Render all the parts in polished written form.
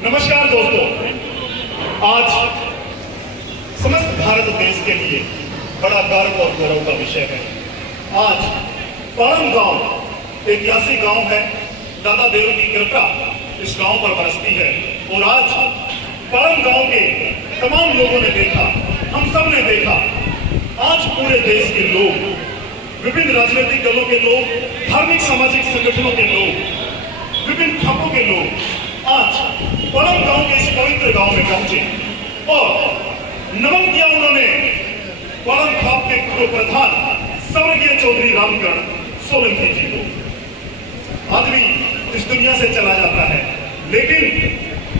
नमस्कार दोस्तों, आज समस्त भारत देश के लिए बड़ा गर्व और गौरव का विषय है। आज पाड़म गांव ऐतिहासिक गांव है। दादा देव की कृपा इस गांव पर बरसती है और आज पाड़म गांव के तमाम लोगों ने देखा, हम सब ने देखा, आज पूरे देश के लोग, विभिन्न राजनीतिक दलों के लोग, धार्मिक सामाजिक संगठनों के लोग, विभिन्न खापों के लोग आज पाड़म गांव के इस पवित्र गांव में पहुंचे और नमन किया उन्होंने पाड़म खाप के पूर्व प्रधान स्वर्गीय चौधरी रामकरण सोलंकी जी को। आदमी इस दुनिया से चला जाता है, लेकिन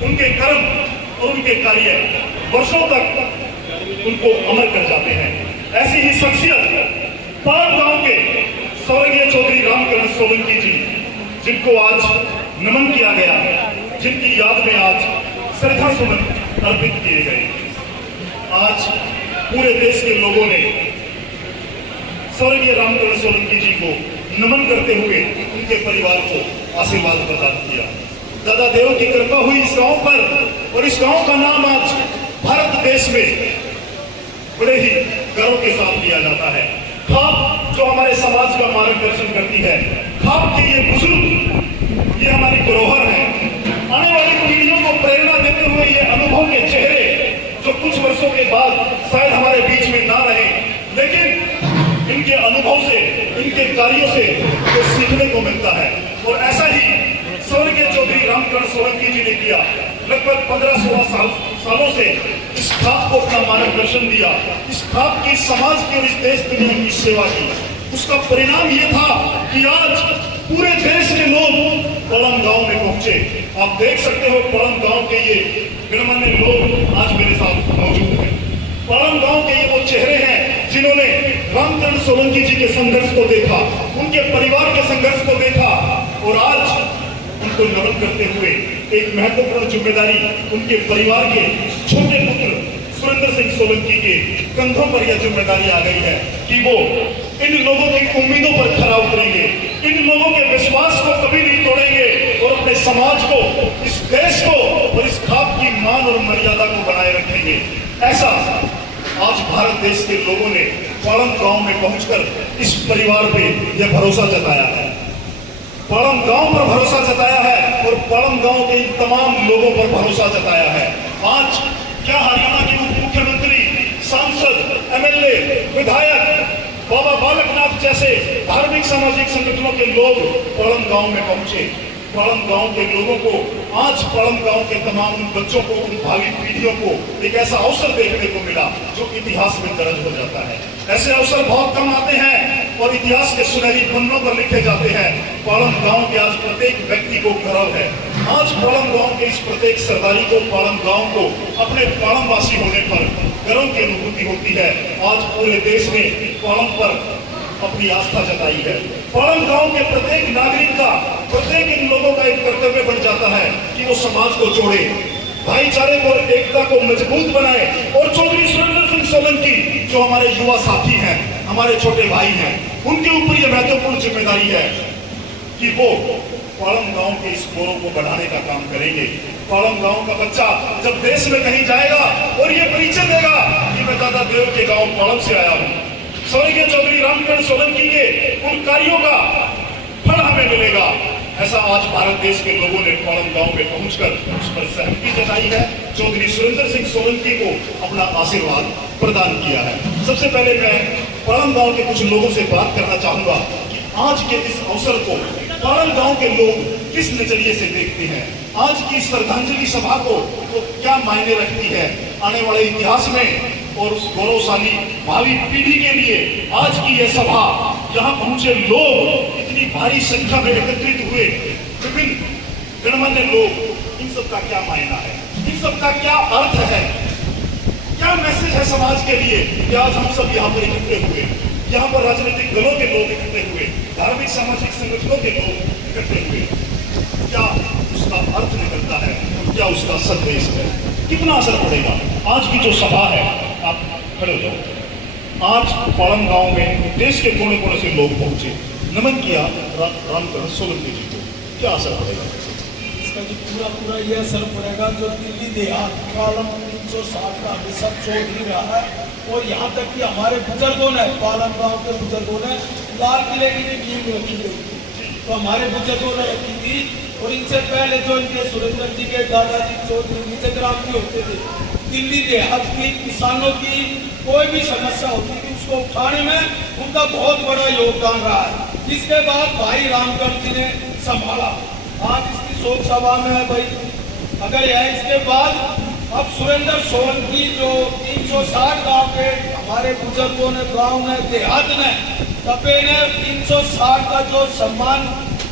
उनके कर्म और उनके कार्य वर्षों तक उनको अमर कर जाते हैं। ऐसी ही शख्सियत पाड़म गांव के स्वर्गीय चौधरी रामकरण सोलंकी जी, जिनको आज नमन किया गया, जिनकी याद में आज श्रद्धा सुमन अर्पित किए गए। आज पूरे देश के लोगों ने स्वर्गीय रामकरण सोलंकी जी को नमन करते हुए उनके परिवार को आशीर्वाद प्रदान किया। दादा देव की कृपा हुई इस गांव पर और इस गांव का नाम आज भारत देश में बड़े ही गर्व के साथ लिया जाता है। खाप जो हमारे समाज का मार्गदर्शन करती है, खाप के ये बुजुर्ग, ये हमारी धरोहर है। आने वाली पीढ़ियों को प्रेरणा देते हुए ये अनुभव के चेहरे जो कुछ वर्षों के बाद शायद हमारे बीच में ना रहे, लेकिन इनके अनुभव से, इनके कार्यों से तो सीखने को मिलता है। और ऐसा ही स्वर्गीय चौधरी रामकरण सोलंकी जी ने किया। लगभग 15-16 सालों से इस खाप को अपना मार्गदर्शन दिया, इस खाप की समाज की और इस देश दुनिया की सेवा की। उसका परिणाम ये था कि आज पूरे देश के लोग पाड़म गांव में पहुंचे। आप देख सकते हो पाड़म गांव के ये गणमान्य लोग आज मेरे साथ मौजूद हैं। पाड़म गांव के ये वो चेहरे हैं जिन्होंने रामकरण सोलंकी जी के संघर्ष को देखा, उनके परिवार के संघर्ष को देखा और आज उनको नमन करते हुए एक महत्वपूर्ण जिम्मेदारी उनके परिवार के छोटे पुत्र सुरेंद्र सिंह सोलंकी के कंधों पर यह जिम्मेदारी आ गई है कि वो इन लोगों की उम्मीदों पर खरा उतरेंगे, इन लोगों के विश्वास को कभी नहीं तोड़ेंगे और अपने समाज को, इस देश को और इस खाप की मान और मर्यादा को बनाए रखेंगे। ऐसा आज भारत देश के लोगों ने पाड़म गांव में पहुंचकर इस परिवार पे यह भरोसा जताया है, पाड़म गांव पर भरोसा जताया है और पाड़म गांव के तमाम लोगों पर भरोसा जताया है। आज क्या हरियाणा के उप मुख्यमंत्री, सांसद, एमएलए, विधायक, बाबा बालकनाथ जैसे धार्मिक सामाजिक संगठनों के लोग पाड़म गांव में पहुंचे। पाड़म गांव के लोगों को आज पाड़म गांव के तमाम उन बच्चों को, उन भावी पीढ़ियों को एक ऐसा अवसर देखने को मिला जो इतिहास में दर्ज हो जाता है। ऐसे अवसर बहुत कम आते हैं और इतिहास के सुनहरी पन्नों पर लिखे जाते हैं। पाड़म गांव के आज प्रत्येक व्यक्ति को गर्व है। आज पाड़म गांव के इस प्रत्येक सरदारी को, पाड़म गांव को अपने पाड़म वासी होने पर गर्व की अनुभूति होती है। आज पूरे देश ने पाड़म पर अपनी आस्था जताई है। पाड़म गांव के प्रत्येक नागरिक का, प्रत्येक इन लोगों का एक कर्तव्य बन जाता है कि वो समाज को जोड़े, भाईचारे को, एकता को मजबूत बनाए। और चौधरी सुरेंद्र सिंह सोलंकी जो हमारे युवा साथी हैं, हमारे छोटे भाई हैं, उनके ऊपर यह महत्वपूर्ण जिम्मेदारी है कि वो पाड़म गांव के इस गौरव को बढ़ाने का काम करेंगे। पाड़म गांव का बच्चा जब देश में कहीं जाएगा और ये परिचय देगा कि मैं दादा देव के गांव पाड़म से आया हूँ, स्वर्गीय चौधरी रामकरण सोलंकी के उन कार्यों का फल हमें मिलेगा। ऐसा आज भारत देश के लोगों ने पाड़म गांव में पहुंचकर उस पर सहमति जताई है। चौधरी सुरेंद्र सिंह सोलंकी को अपना आशीर्वाद प्रदान किया है। सबसे पहले मैं पाड़म गांव के कुछ लोगों से बात करना चाहूंगा कि आज के इस अवसर को पाड़म गांव के लोग किस नजरिए से देखते हैं। आज की श्रद्धांजलि सभा को तो क्या मायने रखती है आने वाले इतिहास में और उस गौरवशाली भावी पीढ़ी के लिए। आज की यह सभा, यहाँ पहुंचे लोग, इतनी भारी संख्या में एकत्रित हुए विभिन्न गणमान्य लोग, इन सब का क्या मायना है, इन सब का क्या अर्थ है, क्या मैसेज है समाज के लिए कि आज हम सब यहाँ पर इकट्ठे हुए। यहाँ पर राजनीतिक दलों के लोग इकट्ठे हुए, धार्मिक सामाजिक संगठनों के लोग इकट्ठे हुए। क्या उसका अर्थ निकलता है, क्या उसका संदेश है, कितना असर पड़ेगा। आज की जो सभा है, आप खड़े हो जाओ। आज पाड़म गांव में देश के कोने कोने से लोग पहुंचे, नमन किया रामकरण सोलंकी जी को, क्या असर पड़ेगा। इसका जो पूरा ये असर पड़ेगा जो दिल्ली देहात पालम 360 का अभी सब छोड़ ही रहा है। और यहाँ तक कि हमारे बुजुर्गों ने, पालम गांव के बुजुर्गों ने लाल किले की भी नींव रखी गई थी, तो हमारे बुजुर्गों ने रखी थी। और इनसे पहले जो इनके सुरेंद्र जी के दादाजी चौधरी निजग्राम जी होते थे, दिल्ली देहात की किसानों की कोई भी समस्या होती थी उसको उठाने में उनका बहुत बड़ा योगदान रहा है। जिसके बाद भाई रामगढ़ जी ने संभाला। आज इसकी शोक सभा में है भाई, अगर यह इसके बाद अब सुरेंद्र सोलंकी जो 360 गांव के हमारे बुजुर्गों ने, गांव ने, देहात ने, तपे ने 360 का जो सम्मान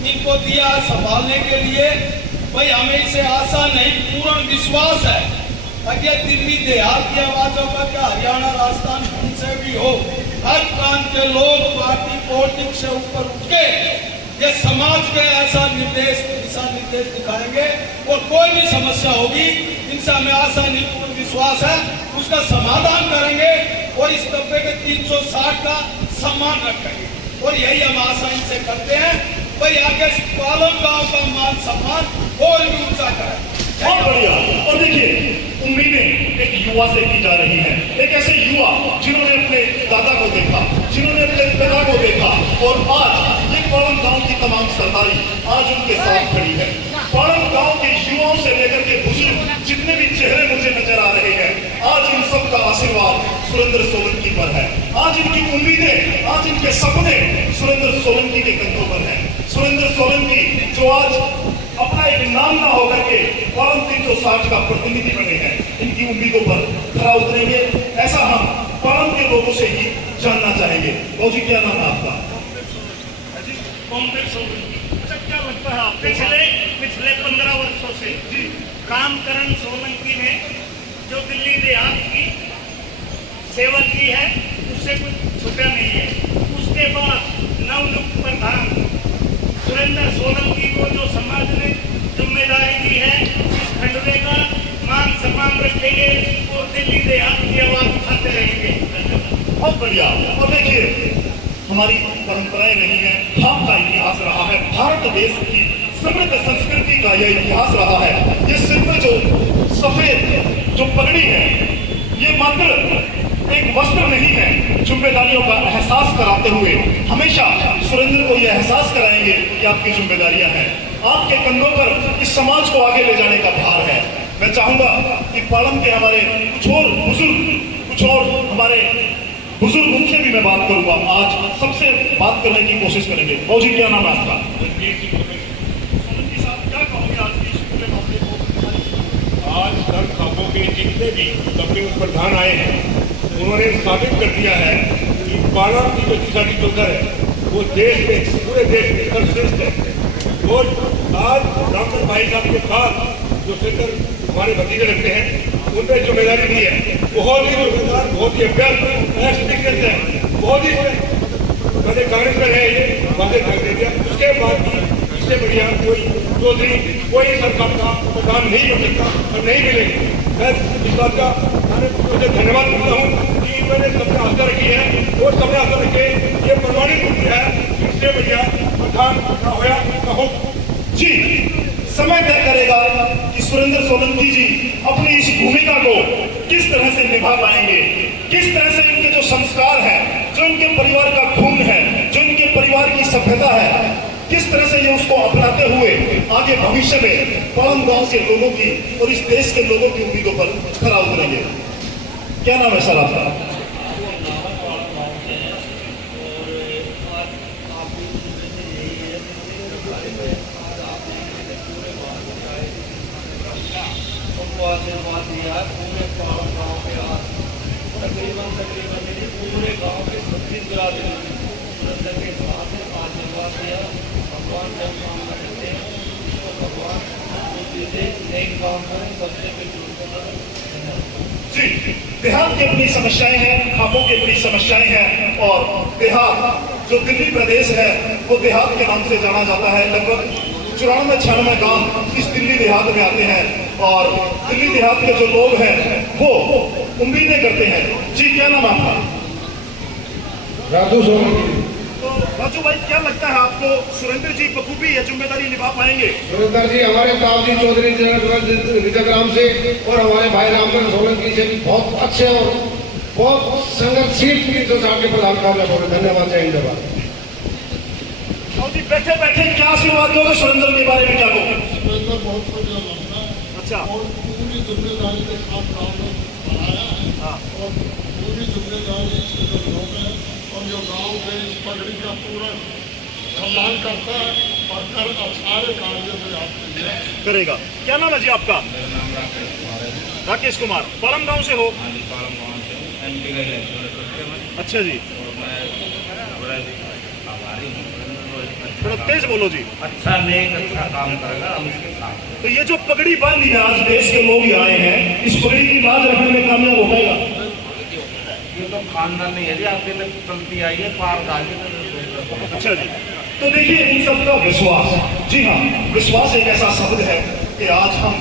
इनको दिया संभालने के लिए, भाई हमें इसे आशा नहीं पूर्ण विश्वास है। अगर दिल्ली देहात की आवाजों का क्या हरियाणा राजस्थान कहीं से भी हो, हर प्रांत के लोग पार्टी पॉलिटिक्स से ऊपर उठ के ये समाज के ऐसा निर्देश, दिशा निर्देश दिखाएंगे और कोई भी समस्या होगी इनसे हमें आशा नहीं पूर्ण विश्वास है उसका समाधान करेंगे और इस तबके के 360 का सम्मान रखेंगे। और यही हम आशा इनसे करते हैं, भाई आगे पालम गांव का मान सम्मान और भी ऊंचा करें। बहुत बढ़िया। और देखिए, उम्मीदें एक युवा से की जा रही है, एक ऐसे युवा जिन्होंने अपने दादा को देखा, जिन्होंने अपने पिता को देखा और आज ये पालम गांव की तमाम सरदारी आज उनके साथ खड़ी है। पालम गांव के युवाओं से लेकर के बुजुर्ग जितने भी चेहरे मुझे नजर आ रहे हैं, आज इन सब का आशीर्वाद सुरेंद्र सोलंकी पर है। आज इनकी उम्मीदें, आज इनके सपने सुरेंद्र सोलंकी के कंधों पर है। सुरेंद्र सोलंकी जो आज अपना एक नाम ना होकर के पालम 360 का प्रतिनिधि बने हैं, इनकी उम्मीदों पर खरा उतरेंगे, ऐसा हम पालम के लोगों से ही जानना चाहेंगे। जी क्या नाम है आपका? अच्छा, क्या लगता है आप पिछले 15 वर्षों से रामकरण सोलंकी ने जो दिल्ली देहात की सेवा की है उससे कुछ छुटा नहीं है। उसके बाद नवनियुक्त प्रधान सुरेंद्र सोलंकी को जो समाज ने जिम्मेदारी दी है, इस खंडवे का मान सम्मान रखेंगे और दिल्ली देहात की आवाज उठाते रहेंगे। बहुत बढ़िया। और देखिए, हमारी परंपराएं नहीं है, आपका इतिहास रहा है, भारत देश की समृद्ध संस्कृति का यह इतिहास रहा है। ये सिर्फ जो सफेद जो पगड़ी है, ये मात्र एक वस्त्र नहीं है। जिम्मेदारियों का एहसास कराते हुए हमेशा सुरेंद्र को यह एहसास कराएंगे कि आपकी जिम्मेदारियां हैं, आपके कंधों पर इस समाज को आगे ले जाने का भार है। मैं चाहूंगा कि पालम के हमारे कुछ और हमारे बुजुर्ग उनसे भी मैं बात करूंगा। आज सबसे बात करने की कोशिश करेंगे। जी क्या नाम है आपका? क्या कहोगे आज की इस मामले को? आज तक खापों के जितने भी तबके प्रधान आए हैं उन्होंने साबित कर दिया है कि पालम की जो किसानी चौधर है वो देश में, पूरे देश में सर्वश्रेष्ठ है। और आज रामचंद्र भाई साहब के साथ जो सेंटर हमारे भतीजे लगते हैं उनपे जिम्मेदारी दी है, बहुत ही जिम्मेदार, बहुत ही अभ्यस्त, एक्सपीरियंस है, बहुत ही पहले कांग्रेस में रहे, ये वादे कर दे दिया। उसके बाद भी इससे बढ़िया कोई चौधरी, कोई सरकार का प्रधान नहीं बन सकता और नहीं मिलेगी। मैं इस बात का मुझे धन्यवाद करता हूँ कि मैंने सबने आस्था रखी है और सबने आस्था रखे, ये प्रमाणित हो गया है। इससे बढ़िया प्रधान का होया कहो जी। समय तय करेगा कि सुरेंद्र सोलंकी जी अपनी इस भूमिका को किस तरह से निभा पाएंगे, किस तरह से इनके जो संस्कार है, जो इनके परिवार का खून है, जो इनके परिवार की सभ्यता है, किस तरह से ये उसको अपनाते हुए आगे भविष्य में पालम गांव के लोगों की और इस देश के लोगों की उम्मीदों पर खरा उतरेंगे। क्या नाम है सर आपका? आशीर्वाद दिया पूरे पालम गाँव के आज तकरीबन पूरे गाँव के सभी बिरादरी के साथ आशीर्वाद दिया। भगवान जब काम करते हैं तो भगवान नए काम करें, सबसे जी। देहात की अपनी समस्याएं हैं, खापों की अपनी समस्याएं हैं और देहात जो दिल्ली प्रदेश है वो देहात के नाम से जाना जाता है। लगभग 94-96 गांव इस दिल्ली देहात में आते हैं और दिल्ली देहात के जो लोग हैं वो उम्मीदें करते हैं। जी क्या नाम आपका? राजू सोलंकी। तो तो राजू भाई क्या लगता है आपको, सुरेंद्र जी बखूबी ये जिम्मेदारी निभा पाएंगे? सुरेंद्र जी हमारे ताऊजी चौधरी विजयग्राम से और हमारे भाई रामचंद्र सोलंकी से भी बहुत अच्छे और बहुत संघर्षशील जो के प्रधान कार्य बोले। धन्यवाद, जय हिंद। और जी बैठे बैठे क्या आशीर्वाद दोगे सुरेंद्र के बारे में, क्या कहोगे? सुरेंद्र बहुत कुछ लगता है अच्छा, और पूरी जिम्मेदारी के साथ काम बढ़ाया है हाँ, और पूरी जिम्मेदारी से जो लोग हैं और जो गांव के इस पगड़ी का पूरा सम्मान करता है और कर सारे कार्य से आपके लिए करेगा। क्या नाम है जी आपका? राकेश कुमार। पालम गांव से हो? अच्छा जी, थोड़ा तेज बोलो जी। अच्छा नेक अच्छा काम करेगा, हम उसके साथ। तो ये जो पगड़ी बांधी है, आज देश के लोग यहाँ आए हैं, इस पगड़ी की लाज रखने में कामयाब हो पाएगा? ये तो खानदान नहीं है जी, आपके लिए चलती आई है पार डाली। अच्छा जी, तो देखिए इन सबका विश्वास, जी हाँ, विश्वास एक ऐसा शब्द है कि आज हम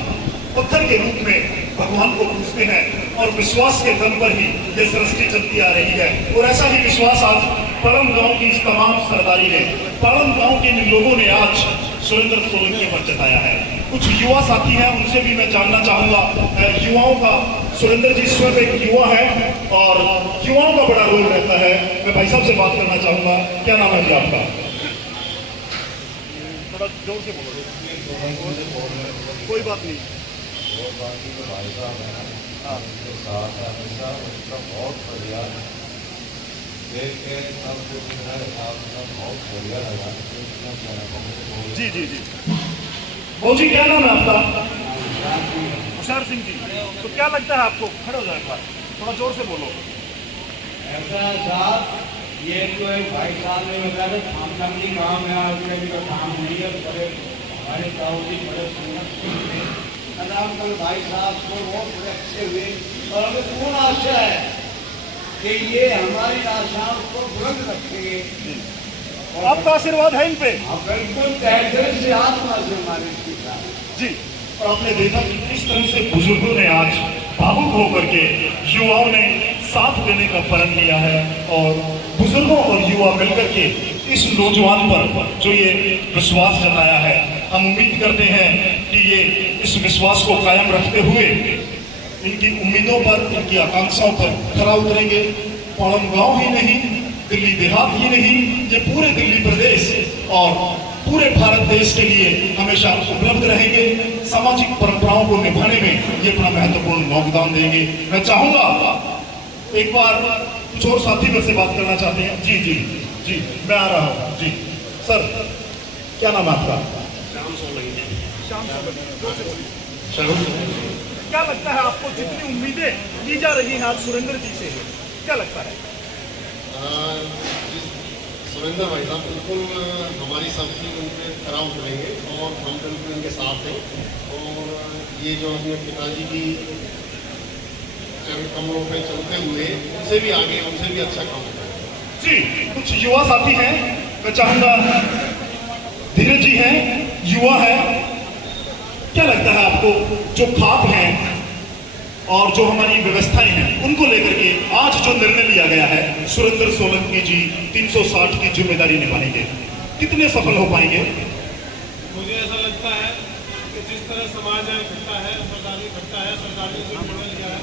पत्थर के रूप में भगवान को पूजते हैं और विश्वास के दम पर ही ये सृष्टि चलती आ रही है। और ऐसा ही विश्वास आज पालम गांव की इस तमाम सरदारी ने, पालम गांव के इन लोगों ने आज सुरेंद्र सोलंकी पर जताया है। कुछ युवा साथी हैं, उनसे भी मैं जानना चाहूंगा युवाओं का। सुरेंद्र जी स्वयं एक युवा है और युवाओं का बड़ा रोल रहता है। मैं भाई साहब से बात करना चाहूंगा, क्या नाम है जी आपका? थोड़ा जोर से बोलो। कोई बात नहीं। हाँ, बहुत बढ़िया देख के सब कुछ बहुत बढ़िया लगा। जी जी जी। भाऊ जी क्या नाम है आपका? होशियार सिंह जी। तो क्या लगता है आपको, खड़े हो जाए एक बार, थोड़ा जोर से बोलो। ऐसा साहब, ये तो एक भाई साहब ने बताया थामथामी काम है, उसके भी तो काम नहीं है। बड़े हमारे ताऊजी बड़े सुंदर कल भाई साहब को बहुत बड़े अच्छे हुए और हमें पूर्ण आशा है कि ये हमारी आशाओं को बुलंद रखेंगे। आपका आशीर्वाद है इन पे? आप बिल्कुल तहे दिल से आत्मा से हमारे जी। और आपने देखा कि किस तरह से बुजुर्गों ने आज भावुक होकर के युवाओं ने साथ देने का प्रण लिया है और बुजुर्गों और युवा मिलकर के इस नौजवान पर जो ये विश्वास जताया है, हम उम्मीद करते हैं कि ये इस विश्वास को कायम रखते हुए इनकी उम्मीदों पर, इनकी आकांक्षाओं पर खरा उतरेंगे। पालम गांव ही नहीं, दिल्ली देहात ही नहीं, ये पूरे दिल्ली प्रदेश और पूरे भारत देश के लिए हमेशा उपलब्ध रहेंगे। सामाजिक परंपराओं को निभाने में ये अपना महत्वपूर्ण योगदान देंगे। मैं चाहूंगा एक बार कुछ और साथी मेरे से बात करना चाहते हैं। जी जी जी, मैं आ रहा हूँ जी। सर क्या नाम है आपका? श्याम सोलंकी। श्याम सोलंकी। क्या लगता है आपको, जितनी उम्मीदें की जा रही हैं आज सुरेंद्र जी से, क्या लगता है? सुरेंद्र भाई साहब बिल्कुल हमारी सबकी उनके खरा उतरेंगे और हम बिल्कुल उनके साथ हैं। और ये जो अपने पिताजी की चरण कमरों पे चलते हुए उनसे भी आगे, उनसे भी अच्छा काम करें। जी, कुछ युवा साथी हैं, मैं चाहूंगा धीरज जी हैं, युवा है, क्या लगता है आपको, जो खाप हैं और जो हमारी व्यवस्थाएं हैं उनको लेकर के आज जो निर्णय लिया गया है, सुरेंद्र सोलंकी जी 360 की जिम्मेदारी निभाएंगे, कितने सफल हो पाएंगे? मुझे ऐसा लगता है कि जिस तरह समाज में घटता है, सरदारी घटता है, सरदारी से निर्णय लिया है,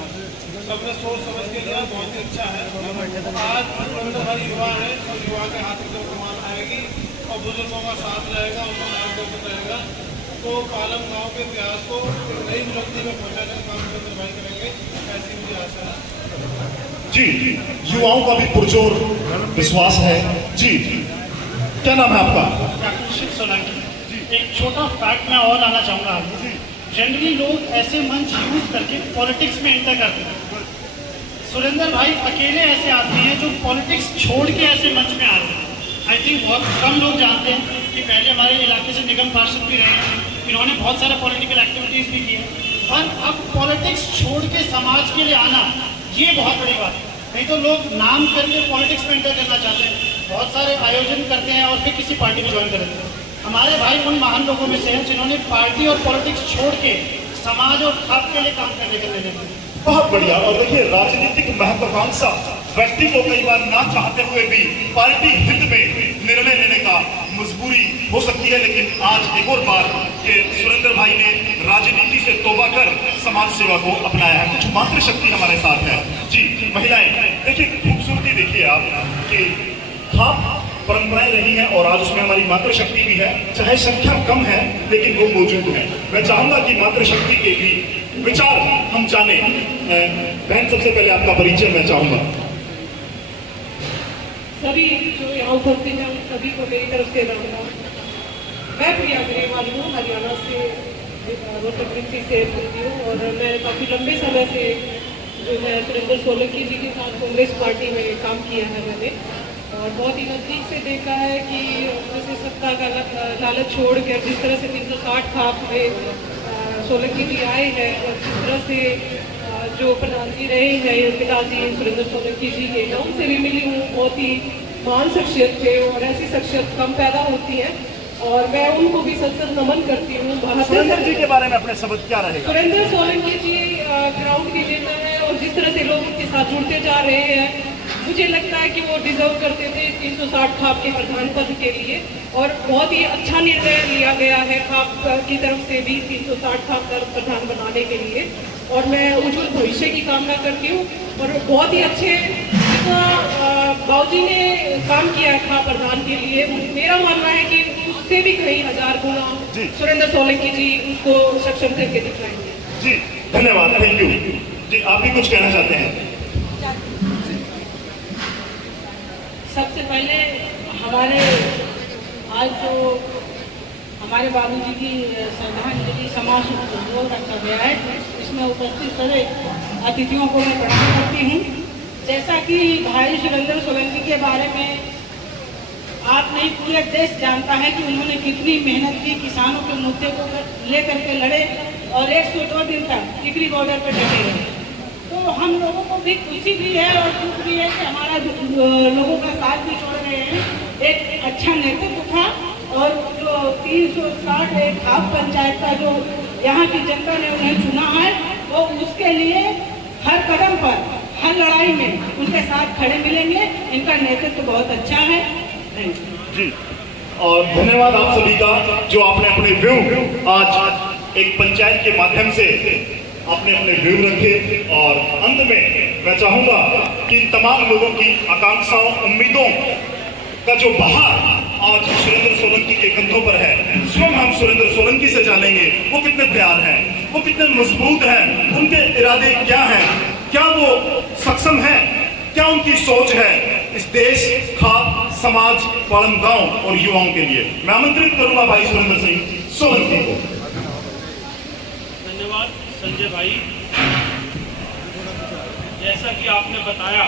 सबने सोच समझ के लिया, बहुत ही अच्छा है। आज हर युवा है और युवा के हाथ में कमान आएगी और बुजुर्गों का साथ रहेगा, उनका मार्गदर्शन रहेगा, तो पालम गांव के इतिहास को नई बुलंदी में पहुंचाने का काम सुरेंद्र भाई करेंगे, ऐसी मुझे आशा है। जी, युवाओं का भी पुरजोर विश्वास है। जी, क्या नाम है आपका? कुलदीप सोलंकी। एक छोटा फैक्ट मैं और लाना चाहूँगा आपको। जनरली लोग ऐसे मंच यूज करके पॉलिटिक्स में एंटर करते हैं। सुरेंद्र भाई अकेले ऐसे आदमी हैं जो पॉलिटिक्स छोड़ के ऐसे मंच में आते हैं। आई थिंक बहुत कम लोग जानते हैं कि पहले हमारे इलाके से निगम पार्षद भी रहे हैं, इन्होंने बहुत सारे पॉलिटिकल एक्टिविटीज़ भी की है और अब पॉलिटिक्स छोड़ के समाज के लिए आना, ये बहुत बड़ी बात है। नहीं तो लोग नाम करके पॉलिटिक्स में एंटर करना चाहते हैं, बहुत सारे आयोजन करते हैं और फिर किसी पार्टी में ज्वाइन कर देते हैं। हमारे भाई उन महान लोगों में से हैं जिन्होंने पार्टी और पॉलिटिक्स छोड़ के समाज और खाप के लिए काम करने के लिए। बहुत बढ़िया। और देखिए, राजनीतिक महत्वाकांक्षा व्यक्ति को कई बार ना चाहते हुए भी पार्टी हित में मजबूरी हो सकती है, लेकिन आज एक और बार कि सुरेंद्र भाई ने राजनीति से तौबा कर समाज सेवा को अपनाया है। कुछ मातृशक्ति हमारे साथ है। जी महिलाएं देखिए, खूबसूरती देखिए आप कि हाँ परंपराएं रही हैं और आज उसमें हमारी मातृशक्ति भी है, चाहे संख्या कम है लेकिन वो मौजूद है। मैं चाहूंगा कि मातृशक्ति के भी विचार हम जाने। बहन सबसे पहले आपका परिचय मैं चाहूंगा। सभी जो यहाँ उपस्थित हैं उन सभी को मेरी तरफ से राम राम। मैं प्रिया ग्रेवाल हूँ, हरियाणा से रोहतक से बोलती हूँ और मैं काफ़ी लंबे समय से जो है सुरेंद्र सोलंकी जी के साथ कांग्रेस पार्टी में काम किया है मैंने, और बहुत ही नज़दीक से देखा है कि जैसे सत्ता का लालच छोड़ कर जिस तरह से 360 खाप में सोलंकी जी आए हैं और जिस तरह से जो प्रधान जी रहे हैं पिताजी सुरेंद्र सोलंकी जी के, मैं उनसे भी मिली हूँ। बहुत ही महान शख्सियत थे और ऐसी शख्सियत कम पैदा होती है और मैं उनको भी सत्संग नमन करती हूँ। सुरेंद्र जी के बारे में अपने शब्द क्या रहेगा? सुरेंद्र सोलंकी जी ग्राउंड की नेता है और जिस तरह से लोग उनके साथ जुड़ते जा रहे हैं, मुझे लगता है कि वो डिजर्व करते थे 360 खाप के प्रधान पद के लिए, और बहुत ही अच्छा निर्णय लिया गया है खाप की तरफ से भी 360 खाप का प्रधान बनाने के लिए, और मैं उज्जवल भविष्य की कामना करती हूँ। और बहुत ही अच्छे बाबूजी ने काम किया है खाप प्रधान के लिए। मेरा मानना है कि उससे भी कई हजार गुना सुरेंद्र सोलंकी जी उसको सक्षम करके दिखाएंगे। जी धन्यवाद, थैंक यू। जी आप भी कुछ कहना चाहते हैं? सबसे पहले हमारे आज जो हमारे बाबूजी की श्रद्धांजलि समारोह रखा गया है, इसमें उपस्थित सभी अतिथियों को मैं प्रणाम करती हूँ। जैसा कि भाई सुरेंद्र सोलंकी के बारे में आप नहीं पूरे देश जानता है कि उन्होंने कितनी मेहनत की, किसानों के मुद्दे को लेकर के लड़े और 102 दिन तक टिकरी बॉर्डर पर डटे रहे। तो हम लोगों को भी खुशी भी है और दुख भी है कि हमारा लोगों का साथ भी छोड़ रहे हैं। एक अच्छा नेतृत्व था और जो 360 खाप पंचायत का जो यहाँ की जनता ने उन्हें चुना है, वो उसके लिए हर कदम पर, हर लड़ाई में उनके साथ खड़े मिलेंगे। इनका नेतृत्व बहुत अच्छा है। जी और धन्यवाद आप सभी का जो आपने अपने व्यू आज एक पंचायत के माध्यम से आपने अपने व्यू रखे। और अंत में मैं चाहूंगा कि इन तमाम लोगों की आकांक्षाओं, उम्मीदों का जो बहार आज सुरेंद्र सोलंकी के कंधों पर है, स्वयं हम सुरेंद्र सोलंकी से जानेंगे वो कितने तैयार हैं, वो कितने मजबूत हैं, उनके इरादे क्या हैं, क्या वो सक्षम हैं, क्या उनकी सोच है इस देश, खाप, समाज, पालम गांव और युवाओं के लिए। मैं आमंत्रित करूंगा भाई सुरेंद्र सिंह सोलंकी को। धन्यवाद संजय भाई। जैसा कि आपने बताया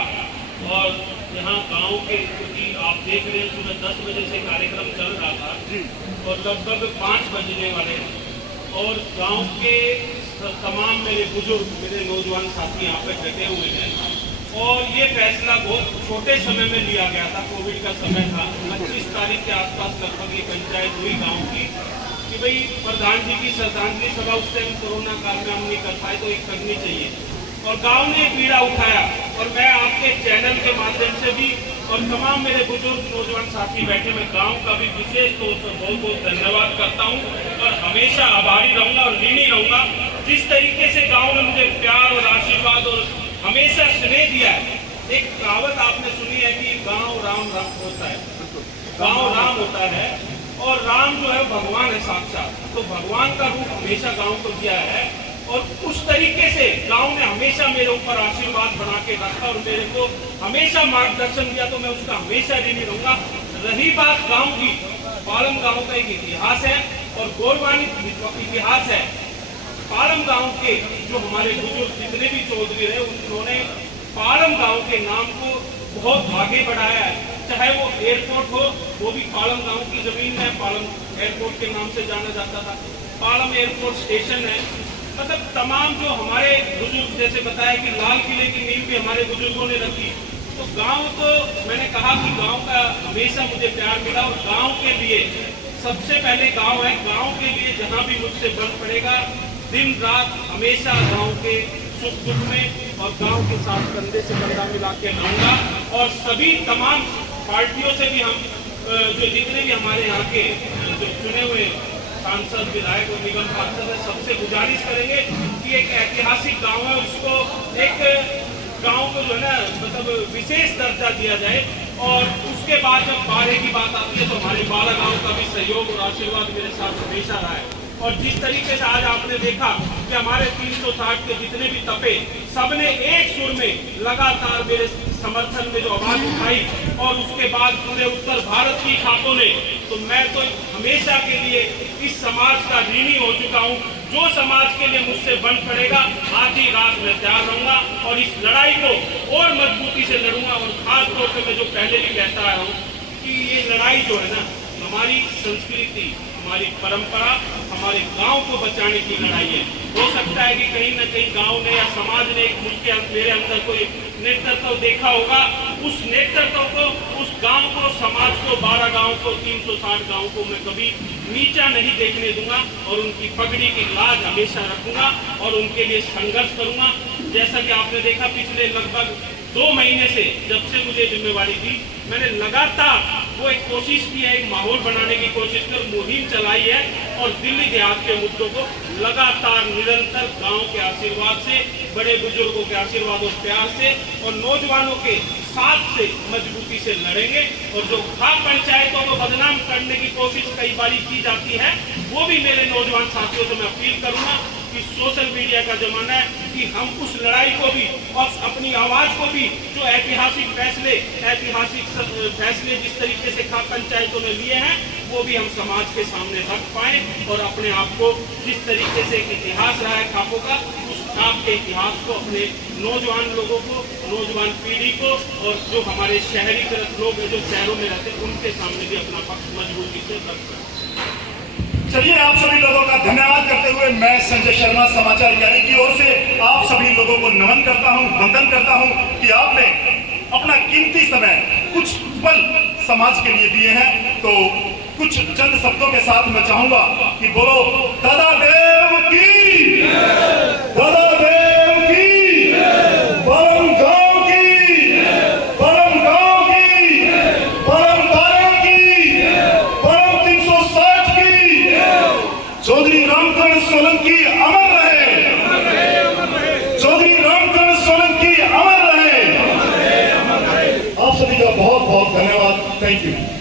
और यहाँ गांव के, क्योंकि आप देख रहे हैं सुबह 10 बजे से कार्यक्रम चल रहा था और लगभग 5 बजने वाले हैं, और गांव के तमाम मेरे बुजुर्ग, मेरे नौजवान साथी यहाँ पे डटे हुए हैं। और ये फैसला बहुत छोटे समय में लिया गया था, कोविड का समय था, 25 तारीख के आसपास लगभग ये पंचायत हुई गाँव की कि भाई प्रधान जी की श्रद्धांजलि सभा उस टाइम कोरोना काल में हम नहीं कर पाए तो एक करनी चाहिए, और गांव ने पीड़ा उठाया। और मैं आपके चैनल के माध्यम से भी और तमाम मेरे बुजुर्ग नौजवान साथी बैठे, मैं गांव का भी विशेष तौर पर बहुत बहुत धन्यवाद करता हूं और हमेशा आभारी रहूंगा और ऋणी रहूंगा। जिस तरीके से गांव ने मुझे प्यार और आशीर्वाद और हमेशा स्नेह दिया है। एक कहावत आपने सुनी है कि गाँव राम राम होता है, गाँव राम होता है, और राम जो है भगवान है साक्षात, तो भगवान का रूप हमेशा गाँव को दिया है। और उस तरीके से गांव ने हमेशा मेरे ऊपर आशीर्वाद बना के रखा और मेरे को हमेशा मार्गदर्शन दिया, तो मैं उसका हमेशा ऋणी रहूंगा। रही बात गांव की, पालम गांव का एक इतिहास है और गौरवान्वित इतिहास है। पालम गांव के जो हमारे बुजुर्ग जितने भी चौधरी रहे, उन्होंने पालम गांव के नाम को बहुत आगे बढ़ाया है। चाहे वो एयरपोर्ट हो, वो भी पालम गांव की जमीन है, पालम एयरपोर्ट के नाम से जाना जाता था। पालम एयरपोर्ट स्टेशन है, मतलब तमाम जो हमारे बुजुर्ग, जैसे बताया कि लाल किले की नींव भी हमारे बुजुर्गों ने रखी। तो गांव, तो मैंने कहा कि गांव का हमेशा मुझे प्यार मिला और गांव के लिए सबसे पहले गांव है। गांव के लिए जहां भी मुझसे बल पड़ेगा, दिन रात हमेशा गांव के सुख दुख में और गांव के साथ कंधे से कंधा मिला के रहूंगा। और सभी तमाम पार्टियों से भी हम जो जितने भी हमारे यहाँ के जो चुने हुए सांसद विधायक और निगम पार्षद है, सबसे गुजारिश करेंगे कि एक ऐतिहासिक गांव है, उसको एक गांव को जो है ना मतलब विशेष दर्जा दिया जाए। और उसके बाद जब बारे की बात आती है तो हमारे बाला गांव का भी सहयोग और आशीर्वाद मेरे साथ हमेशा रहा है। और जिस तरीके से आज आपने देखा कि हमारे 360 के जितने भी तपे सबने एक सुर में लगातार मेरे समर्थन में जो आवाज उठाई और उसके बाद पूरे उत्तर भारत की खातों ने, तो मैं तो हमेशा के लिए इस समाज का ऋणी हो चुका हूँ। जो समाज के लिए मुझसे बन पड़ेगा आधी रात में तैयार रहूंगा और इस लड़ाई को और मजबूती से लड़ूंगा। और खास तौर पे मैं जो पहले भी कहता आया हूँ कि ये लड़ाई जो है ना हमारी संस्कृति, हमारी परंपरा, हमारे गांव को बचाने की लड़ाई है। हो सकता है कि कहीं न कहीं गांव ने या समाज ने एक मुझके मेरे अंदर कोई नेतृत्व देखा होगा, उस नेतृत्व को, उस गांव को, समाज को, 12 गांव को, 360 गांव को मैं कभी नीचा नहीं देखने दूंगा और उनकी पगड़ी की लाज हमेशा रखूंगा और उनके लिए संघर्ष करूंगा। जैसा कि आपने देखा पिछले लगभग 2 महीने से जब से मुझे जिम्मेवारी दी, मैंने लगातार वो एक कोशिश की है, एक माहौल बनाने की कोशिश कर मुहिम चलाई है और दिल्ली देहात के मुद्दों को लगातार निरंतर गांव के आशीर्वाद से, बड़े बुजुर्गों के आशीर्वाद और प्यार से और नौजवानों के साथ से मजबूती से लड़ेंगे। और जो खाप पंचायतों को बदनाम करने की कोशिश कई बार की जाती है, वो भी मेरे नौजवान साथियों से मैं अपील करूंगा कि सोशल मीडिया का जमाना है कि हम उस लड़ाई को भी और अपनी आवाज को भी, जो ऐतिहासिक फैसले जिस तरीके से खाप पंचायतों ने लिए हैं, वो भी हम समाज के सामने रख पाए और अपने आप को जिस तरीके से एक इतिहास रहा है खापों का, उस खाप के इतिहास को अपने नौजवान लोगों को, नौजवान पीढ़ी को और जो हमारे शहरीकृत लोग हैं जो शहरों में रहते हैं, उनके सामने भी अपना पक्ष मजबूती से रख पाए। चलिए, आप सभी लोगों का धन्यवाद करते हुए मैं संजय शर्मा समाचार ग्यारह की ओर से आप सभी लोगों को नमन करता हूं, वंदन करता हूं कि आपने अपना कीमती समय कुछ पल समाज के लिए दिए हैं। तो कुछ चंद शब्दों के साथ मैं चाहूंगा कि बोलो दादा देव की, दादा देव की, परम गांव की, परम गांव की, परम तारे की, परम 360 की, चौधरी रामकरण सोलंकी अमर रहे, चौधरी रामकरण सोलंकी अमर रहे। आप सभी का बहुत बहुत धन्यवाद। Thank you.